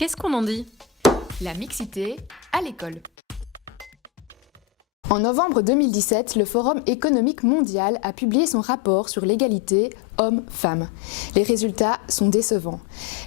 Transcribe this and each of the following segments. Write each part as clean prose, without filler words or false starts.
Qu'est-ce qu'on en dit? La mixité à l'école. En novembre 2017, le Forum économique mondial a publié son rapport sur l'égalité hommes-femmes. Les résultats sont décevants.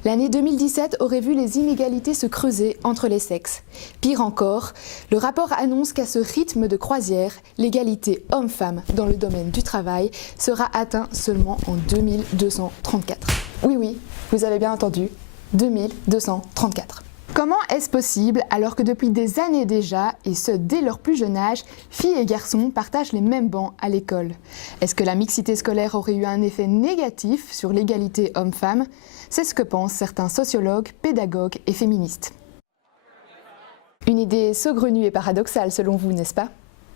L'année 2017 aurait vu les inégalités se creuser entre les sexes. Pire encore, le rapport annonce qu'à ce rythme de croisière, l'égalité hommes-femmes dans le domaine du travail sera atteinte seulement en 2234. Oui, vous avez bien entendu, 2234. Comment est-ce possible alors que depuis des années déjà, et ce dès leur plus jeune âge, filles et garçons partagent les mêmes bancs à l'école? Est-ce que la mixité scolaire aurait eu un effet négatif sur l'égalité homme-femme? C'est ce que pensent certains sociologues, pédagogues et féministes. Une idée saugrenue et paradoxale selon vous, n'est-ce pas?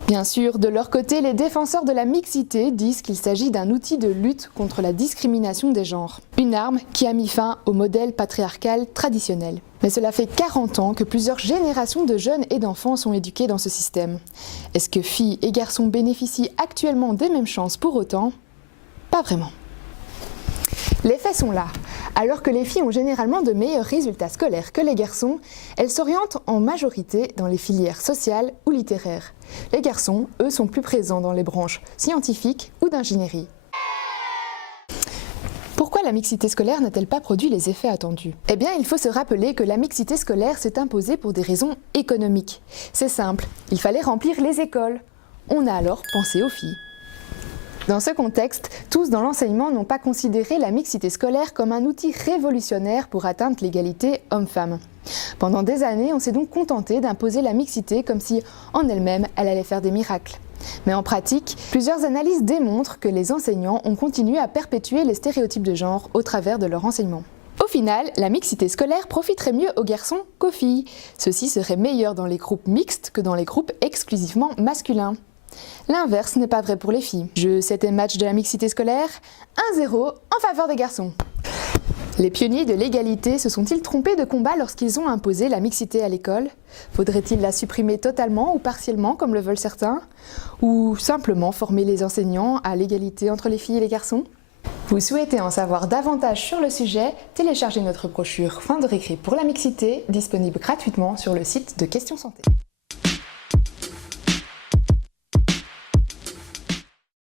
Bien sûr, de leur côté, les défenseurs de la mixité disent qu'il s'agit d'un outil de lutte contre la discrimination des genres. Une arme qui a mis fin au modèle patriarcal traditionnel. Mais cela fait 40 ans que plusieurs générations de jeunes et d'enfants sont éduqués dans ce système. Est-ce que filles et garçons bénéficient actuellement des mêmes chances pour autant? Pas vraiment. Les faits sont là. Alors que les filles ont généralement de meilleurs résultats scolaires que les garçons, elles s'orientent en majorité dans les filières sociales ou littéraires. Les garçons, eux, sont plus présents dans les branches scientifiques ou d'ingénierie. Pourquoi la mixité scolaire n'a-t-elle pas produit les effets attendus? Eh bien, il faut se rappeler que la mixité scolaire s'est imposée pour des raisons économiques. C'est simple, il fallait remplir les écoles. On a alors pensé aux filles. Dans ce contexte, tous dans l'enseignement n'ont pas considéré la mixité scolaire comme un outil révolutionnaire pour atteindre l'égalité homme-femme. Pendant des années, on s'est donc contenté d'imposer la mixité comme si, en elle-même, elle allait faire des miracles. Mais en pratique, plusieurs analyses démontrent que les enseignants ont continué à perpétuer les stéréotypes de genre au travers de leur enseignement. Au final, la mixité scolaire profiterait mieux aux garçons qu'aux filles. Ceux-ci seraient meilleurs dans les groupes mixtes que dans les groupes exclusivement masculins. L'inverse n'est pas vrai pour les filles. Jeu 7e match de la mixité scolaire, 1-0 en faveur des garçons. Les pionniers de l'égalité se sont-ils trompés de combat lorsqu'ils ont imposé la mixité à l'école? Faudrait-il la supprimer totalement ou partiellement comme le veulent certains? Ou simplement former les enseignants à l'égalité entre les filles et les garçons? Vous souhaitez en savoir davantage sur le sujet? Téléchargez notre brochure Fin de récré pour la mixité, disponible gratuitement sur le site de Questions Santé.